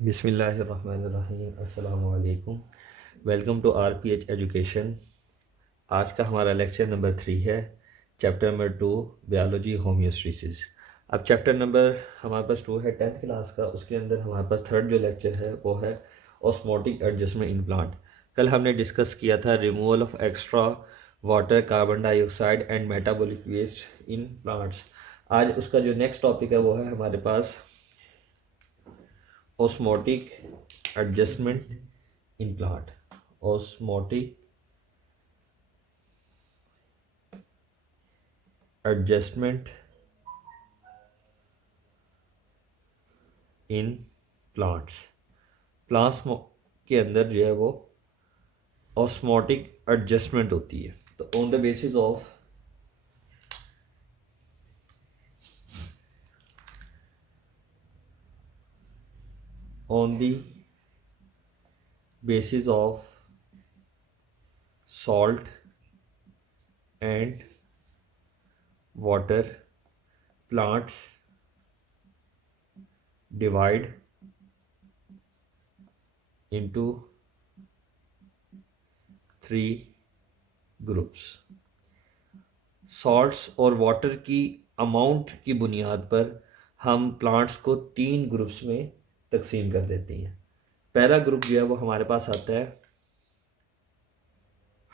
बिस्मिल्लाहिर्रहमानिर्रहीम अस्सलामु अलैकुम। वेलकम टू RPH एजुकेशन। आज का हमारा लेक्चर नंबर 3 है। Chapter number 2 biology homeostasis. अब चैप्टर नंबर हमारे पास 2 है 10th क्लास का। उसके अंदर हमारे पास थर्ड जो लेक्चर है वो है ऑस्मोटिक एडजस्टमेंट इन प्लांट। कल हमने डिस्कस किया था removal of extra water, carbon dioxide and metabolic waste in plants. आज उसका जो नेक्स्ट टॉपिक है वो है हमारे पास osmotic adjustment in plant. Osmotic adjustment in plants. Plants के अंदर जो है वो ऑस्मोटिक एडजस्टमेंट होती है। तो on the basis of on the basis of salt and water, plants divide into 3 groups. Salts और वाटर की अमाउंट की बुनियाद पर हम प्लांट्स को 3 ग्रुप्स में तकसीम कर देते हैं। पहला ग्रुप जो है वो हमारे पास आता है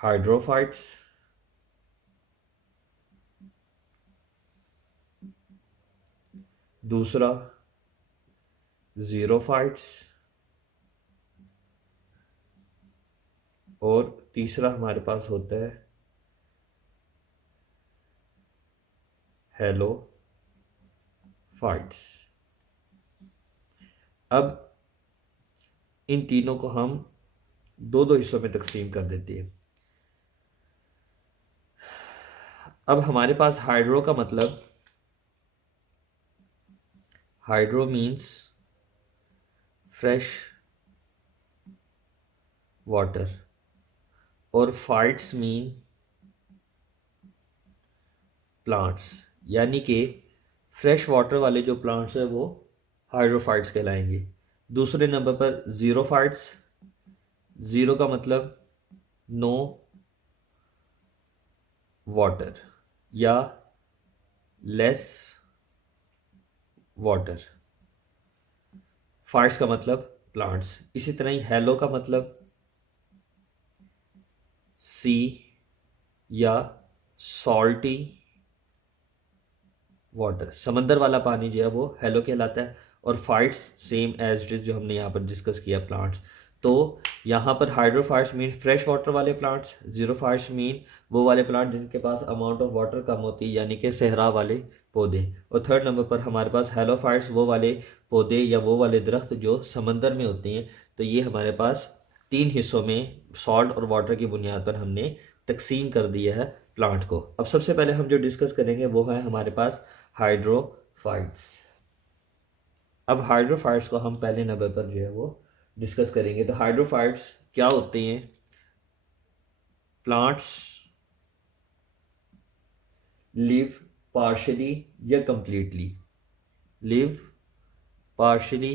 हाइड्रोफाइट्स, दूसरा जीरोफाइट्स और तीसरा हमारे पास होता है हेलोफाइट्स। अब इन तीनों को हम दो दो हिस्सों में तकसीम कर देते हैं। अब हमारे पास हाइड्रो का मतलब, हाइड्रो मीन्स फ्रेश वाटर और फाइट्स मीन प्लांट्स, यानी कि फ्रेश वाटर वाले जो प्लांट्स है वो हाइड्रोफाइट्स कहलाएंगे। दूसरे नंबर पर जीरोफाइट्स। जीरो का मतलब नो वाटर या लेस वाटर। फाइट्स का मतलब प्लांट्स। इसी तरह ही हेलो का मतलब सी या सॉल्टी वाटर, समंदर वाला पानी जो है वो हेलो कहलाता है। और fights same as it is जो हमने यहाँ पर डिस्कस किया प्लांट्स। तो यहाँ पर हाइड्रोफाइट्स मीन फ्रेश वाटर वाले प्लांट्स, जीरोफाइट्स मीन वो वाले प्लांट जिनके पास अमाउंट ऑफ वाटर कम होती है, यानी कि सहरा वाले पौधे। और थर्ड नंबर पर हमारे पास हेलोफाइट्स, वो वाले पौधे या वो वाले दरख्त जो समंदर में होते हैं। तो ये हमारे पास 3 हिस्सों में सॉल्ट और वाटर की बुनियाद पर हमने तकसीम कर दिया है प्लांट को। अब सबसे पहले हम जो डिस्कस करेंगे वो है हमारे पास हाइड्रोफाइट्स। अब हाइड्रोफाइट्स को हम पहले नंबर पर जो है वो डिस्कस करेंगे। तो हाइड्रोफाइट्स क्या होते हैं? प्लांट्स लिव पार्शली या कंप्लीटली, लिव पार्शली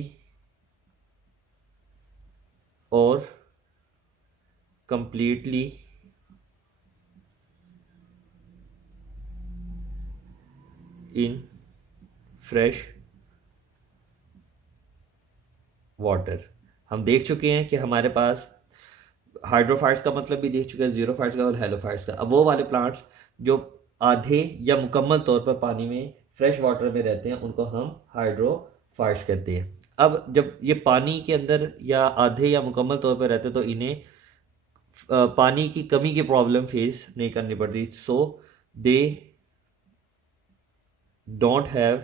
और कंप्लीटली इन फ्रेश वाटर। हम देख चुके हैं कि हमारे पास हाइड्रोफाइट्स का मतलब भी देख चुके हैं, जीरोफाइट्स का और हेलोफाइट्स का। अब वो वाले प्लांट्स जो आधे या मुकम्मल तौर पर पानी में फ्रेश वाटर में रहते हैं उनको हम हाइड्रोफाइट्स कहते हैं। अब जब ये पानी के अंदर या आधे या मुकम्मल तौर पर रहते हैं तो इन्हें पानी की कमी की प्रॉब्लम फेस नहीं करनी पड़ती। So they don't have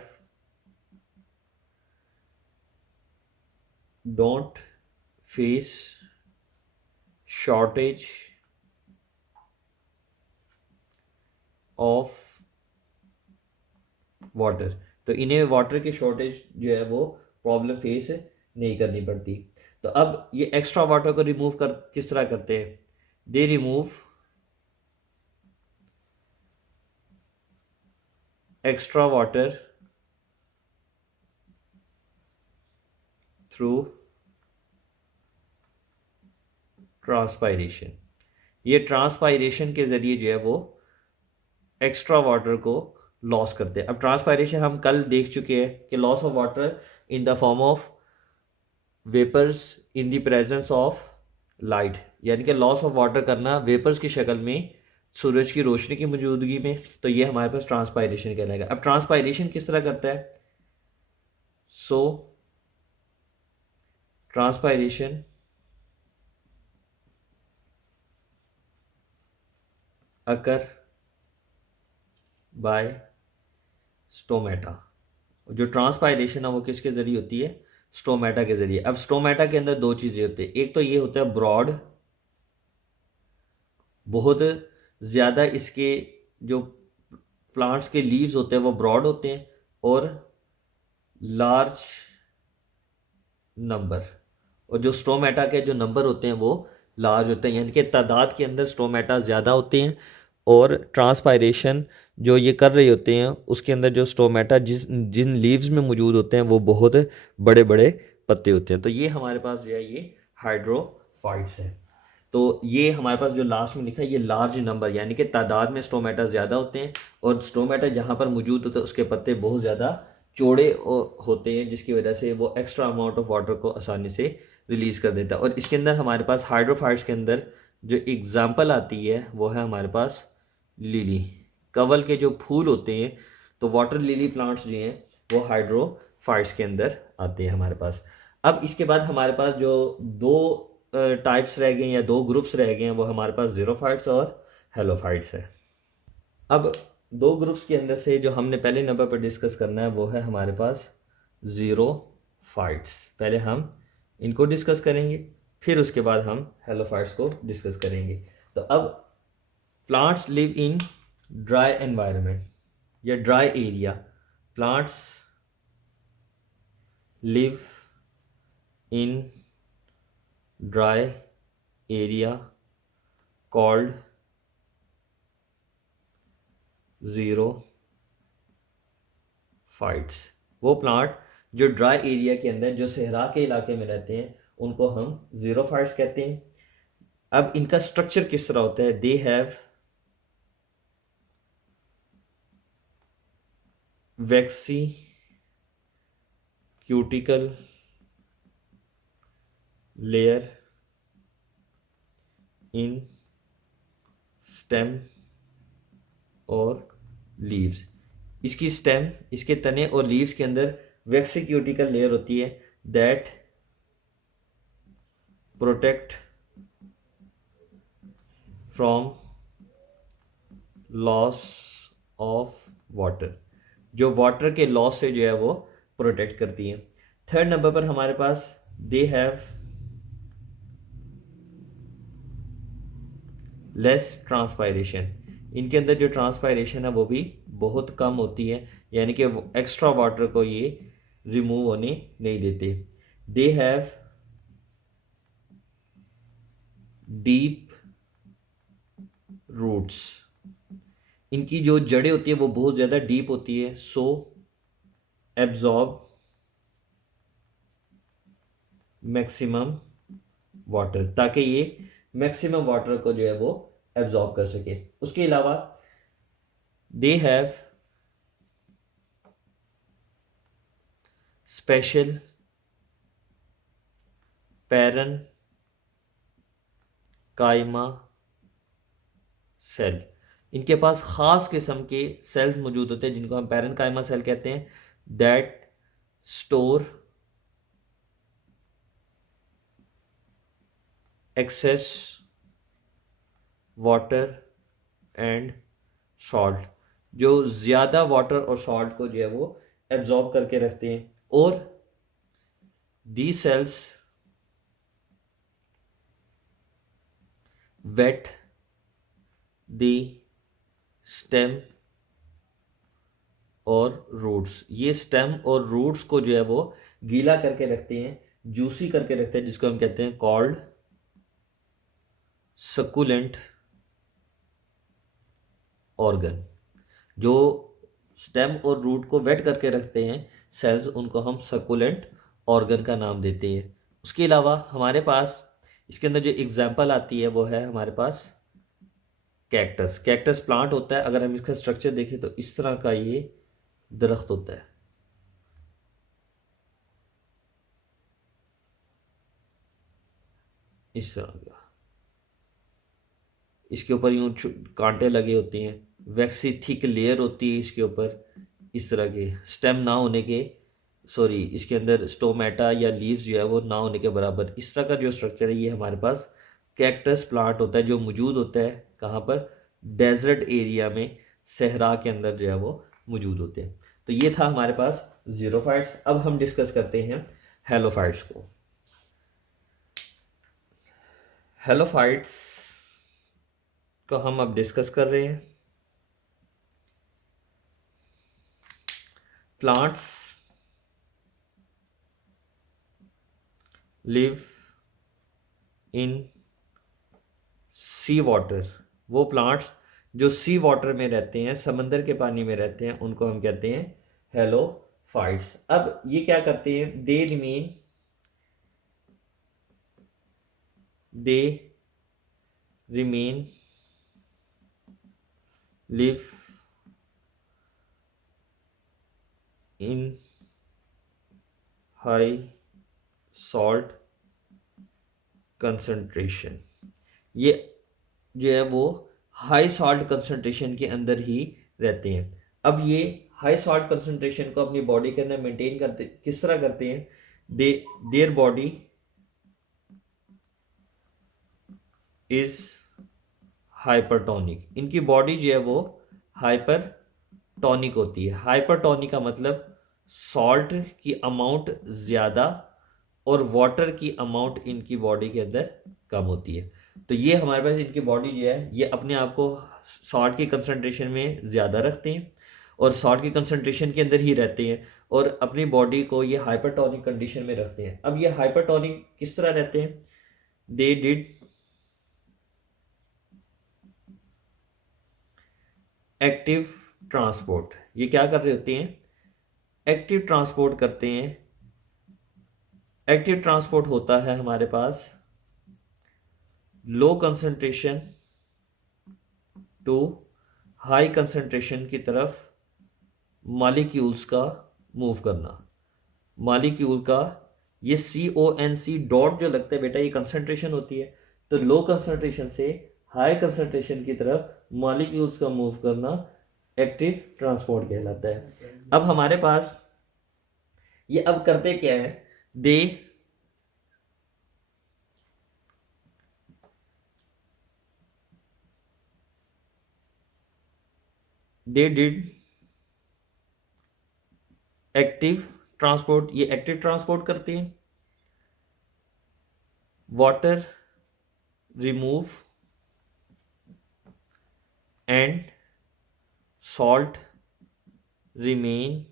don't face shortage of water. तो इन्हें वाटर की शॉर्टेज जो है वो प्रॉब्लम फेस नहीं करनी पड़ती। तो अब ये एक्स्ट्रा वाटर को रिमूव कर किस तरह करते हैं? They remove extra water through transpiration. ये ट्रांसपायरेशन के ज़रिए जो है वो एक्स्ट्रा वाटर को लॉस करते हैं। अब ट्रांसपायरेशन हम कल देख चुके हैं कि loss of water in the form of vapours in the presence of light, यानी कि लॉस ऑफ वाटर करना वेपर्स की शक्ल में सूरज की रोशनी की मौजूदगी में, तो ये हमारे पास ट्रांसपायरेशन कहलाएगा। अब ट्रांसपायरेशन किस तरह करता है? सो ट्रांसपायरेशन अकर बाय स्टोमेटा। जो ट्रांसपायरेशन है वो किसके जरिए होती है? स्टोमेटा के जरिए। अब स्टोमेटा के अंदर दो चीजें होती है, एक तो ये होता है ब्रॉड, बहुत ज़्यादा इसके जो प्लांट्स के लीव्स होते हैं वो ब्रॉड होते हैं, और लार्ज नंबर, और जो स्टोमेटा के जो नंबर होते हैं वो लार्ज होते हैं, यानी कि तादाद के अंदर स्टोमेटा ज़्यादा होते हैं, और ट्रांसपायरेशन जो ये कर रहे होते हैं उसके अंदर जो स्टोमेटा जिन लीव्स में मौजूद होते हैं वो बहुत बड़े बड़े पत्ते होते हैं। तो ये हमारे पास जो है ये हाइड्रोफाइट्स है। तो ये हमारे पास जो लास्ट में लिखा है ये लार्ज नंबर, यानी कि तादाद में स्टोमेटा ज़्यादा होते हैं, और स्टोमेटा जहाँ पर मौजूद होते हैं उसके पत्ते बहुत ज़्यादा चौड़े होते हैं, जिसकी वजह से वो एक्स्ट्रा अमाउंट ऑफ वाटर को आसानी से रिलीज कर देता है। और इसके अंदर हमारे पास हाइड्रोफाइट्स के अंदर जो एग्जाम्पल आती है वो है हमारे पास लिली, कवल के जो फूल होते हैं, तो वाटर लिली प्लांट्स जो हैं वो हाइड्रोफाइट्स के अंदर आते हैं हमारे पास। अब इसके बाद हमारे पास जो दो टाइप्स रह गए या दो ग्रुप्स रह गए हैं वो हमारे पास ज़ीरोफाइट्स और हेलोफाइट्स है। अब दो ग्रुप्स के अंदर से जो हमने पहले नंबर पर डिस्कस करना है वो है हमारे पास ज़ीरोफाइट्स। पहले हम इनको डिस्कस करेंगे, फिर उसके बाद हम हेलोफाइट्स को डिस्कस करेंगे। तो अब plants live in dry environment या dry area. Plants live in dry area called xerophytes. वो प्लांट जो ड्राई एरिया के अंदर, जो सहरा के इलाके में रहते हैं, उनको हम ज़ीरोफाइट्स कहते हैं। अब इनका स्ट्रक्चर किस तरह होता है? They have vaccine cuticle layer in stem और लीव्स। इसकी स्टेम, इसके तने और लीव्स के अंदर वैक्सी क्यूटिकल लेयर होती है that protect from loss of water, जो वाटर के लॉस से जो है वो प्रोटेक्ट करती है। थर्ड नंबर पर हमारे पास दे हैव लेस ट्रांसपायरेशन। इनके अंदर जो ट्रांसपायरेशन है वो भी बहुत कम होती है, यानी कि एक्स्ट्रा वाटर को ये रिमूव होने नहीं देते। They have deep roots. इनकी जो जड़ें होती है वो बहुत ज़्यादा डीप होती है, सो एब्जॉर्ब मैक्सिमम वाटर, ताकि ये मैक्सिमम वाटर को जो है वो एब्जॉर्ब कर सके। उसके अलावा दे हैव स्पेशल पैरन कायमा सेल। इनके पास खास किस्म के सेल्स मौजूद होते हैं जिनको हम पैरन कायमा सेल कहते हैं, that store excess water and salt, जो ज़्यादा वाटर और सॉल्ट को जो है वो एब्जॉर्ब करके रखते हैं। और दी सेल्स वेट दी स्टेम और रूट्स, ये स्टेम और रूट्स को जो है वो गीला करके रखते हैं, जूसी करके रखते हैं, जिसको हम कहते हैं कॉल्ड सकुलेंट ऑर्गन। जो स्टेम और रूट को वेट करके रखते हैं सेल्स, उनको हम सकुलेंट ऑर्गन का नाम देते हैं। उसके अलावा हमारे पास इसके अंदर जो एग्जाम्पल आती है वो है हमारे पास कैक्टस। कैक्टस प्लांट होता है, अगर हम इसका स्ट्रक्चर देखें तो इस तरह का ये दरख्त होता है। इस तरह का इसके ऊपर यूं कांटे लगे होते हैं, वैक्सी थिक लेयर होती है इसके ऊपर, इस तरह के स्टेम ना होने के, सॉरी इसके अंदर स्टोमेटा या लीव्स जो है वो ना होने के बराबर, इस तरह का जो स्ट्रक्चर है ये हमारे पास कैक्टस प्लांट होता है, जो मौजूद होता है कहाँ पर, डेजर्ट एरिया में, सहरा के अंदर जो है वो मौजूद होते हैं। तो ये था हमारे पास ज़ीरोफाइट्स। अब हम डिस्कस करते हैं हेलोफाइट्स को। हेलोफाइट्स को हम अब डिस्कस कर रहे हैं। Plants live in sea water, वो प्लांट्स जो सी वाटर में रहते हैं, समंदर के पानी में रहते हैं, उनको हम कहते हैं हेलोफाइट्स। अब ये क्या करते हैं, they remain live in high salt concentration, ये जो है वो हाई सॉल्ट कंसंट्रेशन के अंदर ही रहते हैं। अब ये हाई सॉल्ट कंसंट्रेशन को अपनी बॉडी के अंदर मेंटेन करते किस तरह करते हैं, देयर बॉडी इज हाइपरटोनिक, इनकी बॉडी जो है वो हाइपरटोनिक होती है। हाइपरटोनिक का मतलब सॉल्ट की अमाउंट ज़्यादा और वाटर की अमाउंट इनकी बॉडी के अंदर कम होती है। तो ये हमारे पास इनकी बॉडी जो है ये अपने आप को सॉल्ट की कंसंट्रेशन में ज़्यादा रखते हैं और सॉल्ट की कंसंट्रेशन के अंदर ही रहते हैं और अपनी बॉडी को ये हाइपरटोनिक कंडीशन में रखते हैं। अब ये हाइपरटोनिक किस तरह रहते हैं, दे डिड एक्टिव ट्रांसपोर्ट, ये क्या कर रहे होते हैं, एक्टिव ट्रांसपोर्ट करते हैं। एक्टिव ट्रांसपोर्ट होता है हमारे पास low concentration to high concentration की तरफ मॉलिक्यूल्स का मूव करना। मॉलिक्यूल का ये CONC डॉट जो लगता है बेटा, ये कंसंट्रेशन होती है। तो लो कंसंट्रेशन से हाई कंसंट्रेशन की तरफ मॉलिक्यूल्स का मूव करना एक्टिव ट्रांसपोर्ट कहलाता है। अब हमारे पास ये अब करते क्या है, दे डिड एक्टिव ट्रांसपोर्ट, ये एक्टिव ट्रांसपोर्ट करते हैं। Water remove and salt remain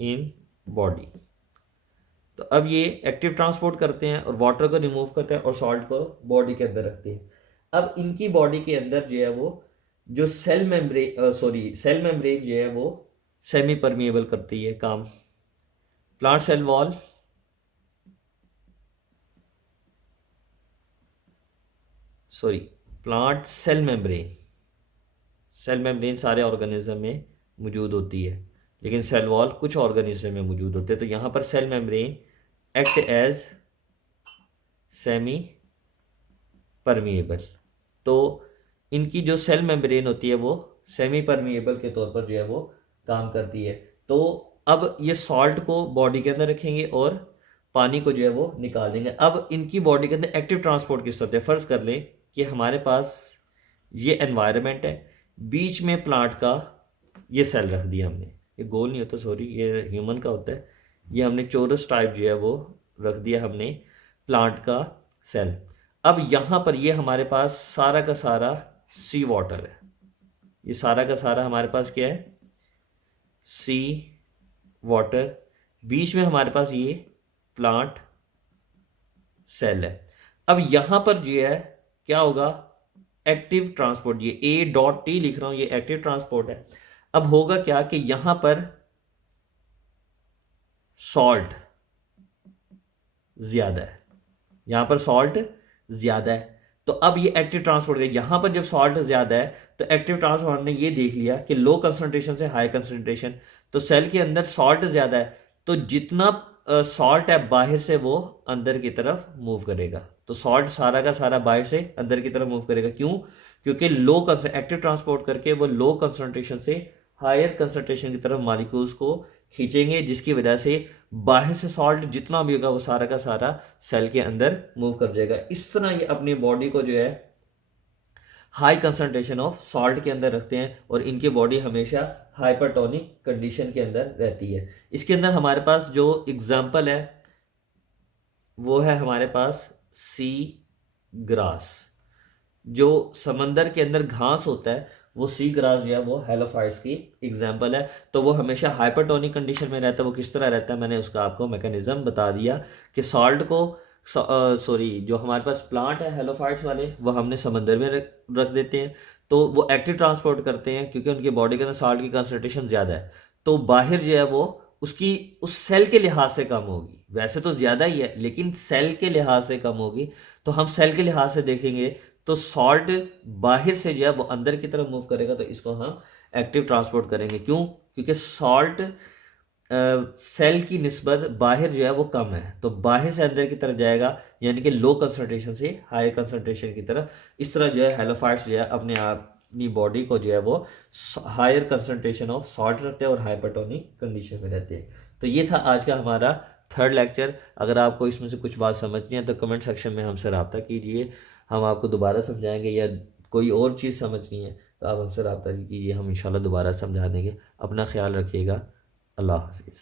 in body. तो अब ये एक्टिव ट्रांसपोर्ट करते हैं और वाटर को रिमूव करते हैं और सॉल्ट को बॉडी के अंदर रखते हैं। अब इनकी बॉडी के अंदर जो है वो जो सेल मेम्ब्रेन जो है वो सेमी परमिएबल करती है काम। Plant cell wall plant cell membrane सारे ऑर्गेनिज्म में मौजूद होती है, लेकिन सेल वॉल कुछ ऑर्गेनिज्म में मौजूद होते हैं। तो यहाँ पर cell membrane act as semi permeable, तो इनकी जो सेल मेम्ब्रेन होती है वो सेमी परमिएबल के तौर पर जो है वो काम करती है। तो अब ये सॉल्ट को बॉडी के अंदर रखेंगे और पानी को जो है वो निकाल देंगे। अब इनकी बॉडी के अंदर एक्टिव ट्रांसपोर्ट किस तरह होता है, फ़र्ज़ कर लें कि हमारे पास ये एनवायरनमेंट है, बीच में प्लांट का ये सेल रख दिया हमने, ये गोल नहीं होता, सॉरी ये ह्यूमन का होता है, ये हमने चोरस टाइप जो है वो रख दिया हमने प्लांट का सेल। अब यहाँ पर ये हमारे पास सारा का सारा सी वाटर है, ये सारा का सारा हमारे पास क्या है, सी वाटर, बीच में हमारे पास ये प्लांट सेल है। अब यहाँ पर जो है क्या होगा, एक्टिव ट्रांसपोर्ट, ये A.T लिख रहा हूँ, ये एक्टिव ट्रांसपोर्ट है। अब होगा क्या कि यहाँ पर सॉल्ट ज़्यादा है, यहाँ पर सॉल्ट ज़्यादा है। तो अब ये एक्टिव ट्रांसपोर्ट का, यहाँ पर जब सॉल्ट ज़्यादा है तो एक्टिव ट्रांसपोर्ट ने ये देख लिया कि लो कंसंट्रेशन से हाई कंसंट्रेशन, तो सेल के अंदर सॉल्ट ज़्यादा है, तो जितना सॉल्ट है बाहर से वो अंदर की तरफ मूव करेगा। तो सॉल्ट सारा का सारा बाहर से अंदर की तरफ मूव करेगा। क्यों? क्योंकि लो एक्टिव ट्रांसपोर्ट करके वो लो कंसंट्रेशन से हायर कंसंट्रेशन की तरफ मॉलिक्यूल्स को खींचेंगे, जिसकी वजह से बाहर से सॉल्ट जितना भी होगा वो सारा का सारा सेल के अंदर मूव कर जाएगा। इस तरह ये अपनी बॉडी को जो है हाई कंसंट्रेशन ऑफ सॉल्ट के अंदर रखते हैं और इनकी बॉडी हमेशा हाइपरटोनिक कंडीशन के अंदर रहती है। इसके अंदर हमारे पास जो एग्जाम्पल है वो है हमारे पास सी ग्रास। जो समंदर के अंदर घास होता है वो सी ग्रास जो है वो हेलोफाइट्स की एग्जाम्पल है। तो वो हमेशा हाइपरटोनिक कंडीशन में रहता है। वो किस तरह रहता है मैंने उसका आपको मैकेनिज्म बता दिया कि सॉल्ट को जो हमारे पास प्लांट है हेलोफाइट्स वाले वो हमने समंदर में रख देते हैं, तो वो एक्टिव ट्रांसपोर्ट करते हैं क्योंकि उनकी बॉडी के अंदर सॉल्ट की कंसनट्रेशन ज़्यादा है। तो बाहर जो है वो उसकी उस सेल के लिहाज से कम होगी, वैसे तो ज़्यादा ही है लेकिन सेल के लिहाज से कम होगी। तो हम सेल के लिहाज से देखेंगे तो सॉल्ट बाहर से जो है वो अंदर की तरफ मूव करेगा, तो इसको हम एक्टिव ट्रांसपोर्ट करेंगे। क्यों? क्योंकि सॉल्ट सेल की निस्बत बाहर जो है वो कम है, तो बाहर से अंदर की तरफ जाएगा, यानी कि लो कंसंट्रेशन से हाई कंसंट्रेशन की तरफ। इस तरह जो है हेलोफाइट्स जो है अपनी बॉडी को जो है वो हायर कंसंट्रेशन ऑफ सॉल्ट रखते हैं और हाइपरटोनिक कंडीशन में रहते हैं। तो ये था आज का हमारा थर्ड लेक्चर। अगर आपको इसमें से कुछ बात समझनी है तो कमेंट सेक्शन में हमसे रब्ता कीजिए, हम आपको दोबारा समझाएंगे, या कोई और चीज़ समझनी है तो आप हमसे रब्ता कीजिए, हम इंशाल्लाह दोबारा समझा देंगे। अपना ख्याल रखिएगा। अल्लाह हाफिज़।